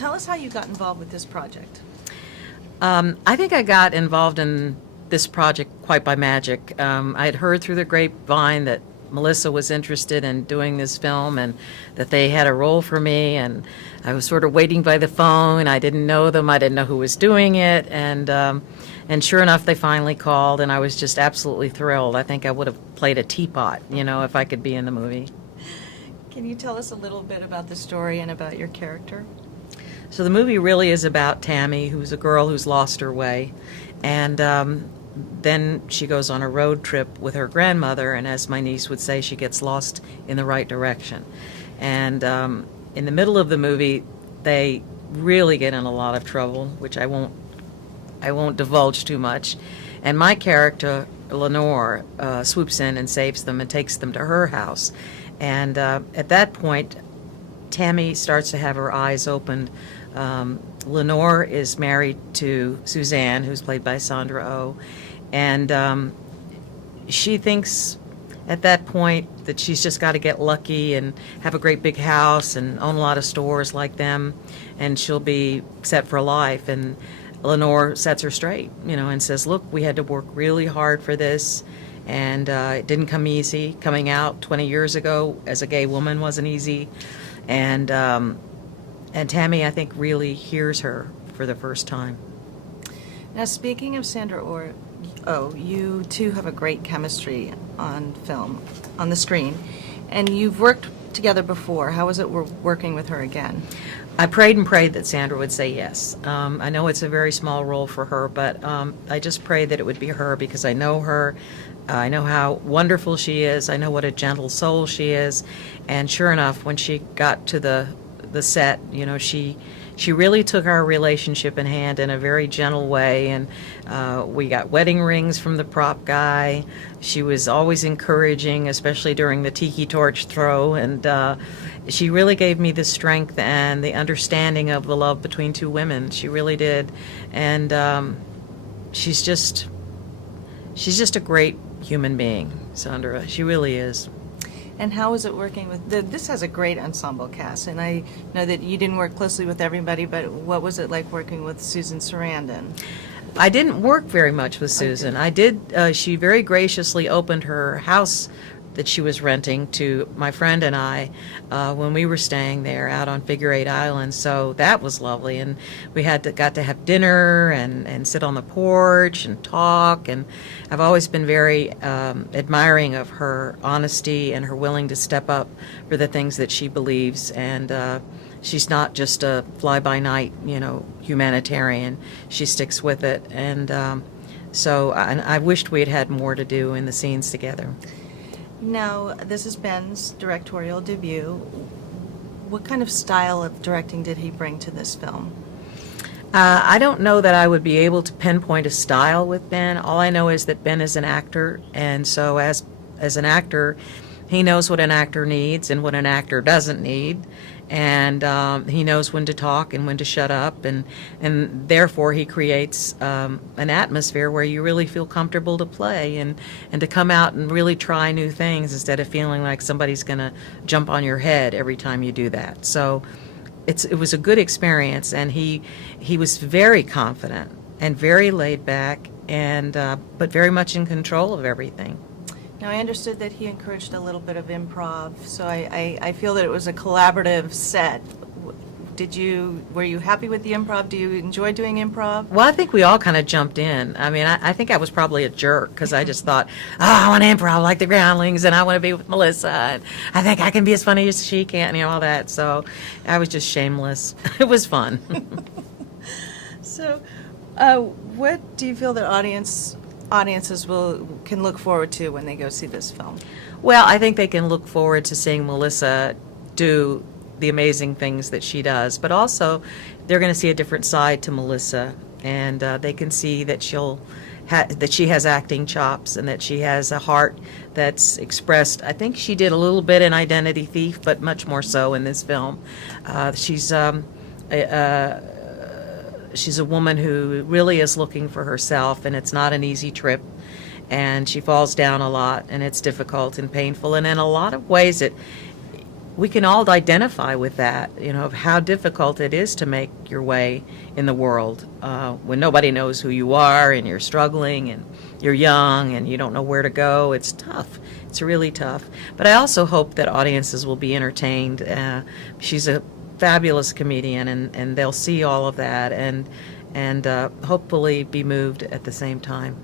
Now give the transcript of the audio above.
tell us how you got involved with this project. I think I got involved in this project quite by magic. I had heard through the grapevine that Melissa was interested in doing this film and that they had a role for me, and I was sort of waiting by the phone. I didn't know them. I didn't know who was doing it, and sure enough, they finally called, and I was just absolutely thrilled. I think I would have played a teapot, if I could be in the movie. Can you tell us a little bit about the story and about your character? So the movie really is about Tammy, who's a girl who's lost her way, and then she goes on a road trip with her grandmother, and as my niece would say, she gets lost in the right direction. And in the middle of the movie, they really get in a lot of trouble, which I won't divulge too much. And my character, Lenore, swoops in and saves them and takes them to her house. And at that point, Tammy starts to have her eyes opened. Lenore is married to Suzanne, who's played by Sandra Oh, and she thinks at that point that she's just got to get lucky and have a great big house and own a lot of stores like them, and she'll be set for life. And Lenore sets her straight, and says, look, we had to work really hard for this, and it didn't come easy. Coming out 20 years ago as a gay woman wasn't easy. And Tammy, I think, really hears her for the first time. Now, speaking of Sandra Oh, you two have a great chemistry on film, on the screen, and you've worked together before. How was it working with her again? I prayed and prayed that Sandra would say yes. I know it's a very small role for her, but I just prayed that it would be her because I know her. I know how wonderful she is. I know what a gentle soul she is. And sure enough, when she got to the set, she really took our relationship in hand in a very gentle way, and we got wedding rings from the prop guy. She was always encouraging, especially during the tiki torch throw, and she really gave me the strength and the understanding of the love between two women. She really did, and she's just a great human being, Sandra. She really is. And how is it working with this has a great ensemble cast, and I know that you didn't work closely with everybody, but what was it like working with Susan Sarandon? I didn't work very much with Susan. I did. She very graciously opened her house that she was renting to my friend and I when we were staying there out on Figure 8 Island. So that was lovely, and we got to have dinner and sit on the porch and talk. And I've always been very admiring of her honesty and her willing to step up for the things that she believes. And she's not just a fly-by-night, humanitarian. She sticks with it, and so I wished we had had more to do in the scenes together. Now, this is Ben's directorial debut. What kind of style of directing did he bring to this film? I don't know that I would be able to pinpoint a style with Ben. All I know is that Ben is an actor, and so as an actor, he knows what an actor needs and what an actor doesn't need, and he knows when to talk and when to shut up, and therefore he creates an atmosphere where you really feel comfortable to play and to come out and really try new things instead of feeling like somebody's going to jump on your head every time you do that. So it was a good experience, and he was very confident and very laid back, and but very much in control of everything. Now, I understood that he encouraged a little bit of improv, so I feel that it was a collaborative set. Were you happy with the improv? Do you enjoy doing improv? Well, I think we all kind of jumped in. I mean, I think I was probably a jerk because I just thought, I want to improv like the Groundlings, and I want to be with Melissa, and I think I can be as funny as she can, all that. So I was just shameless. It was fun. So, what do you feel that audiences can look forward to when they go see this film? Well, I think they can look forward to seeing Melissa do the amazing things that she does, but also they're going to see a different side to Melissa, and they can see that that she has acting chops and that she has a heart that's expressed. I think she did a little bit in Identity Thief, but much more so in this film. She's a woman who really is looking for herself, and it's not an easy trip, and she falls down a lot, and it's difficult and painful, and in a lot of ways we can all identify with that, of how difficult it is to make your way in the world when nobody knows who you are and you're struggling and you're young and you don't know where to go. It's tough. It's really tough. But I also hope that audiences will be entertained. She's a fabulous comedian, and they'll see all of that and hopefully be moved at the same time.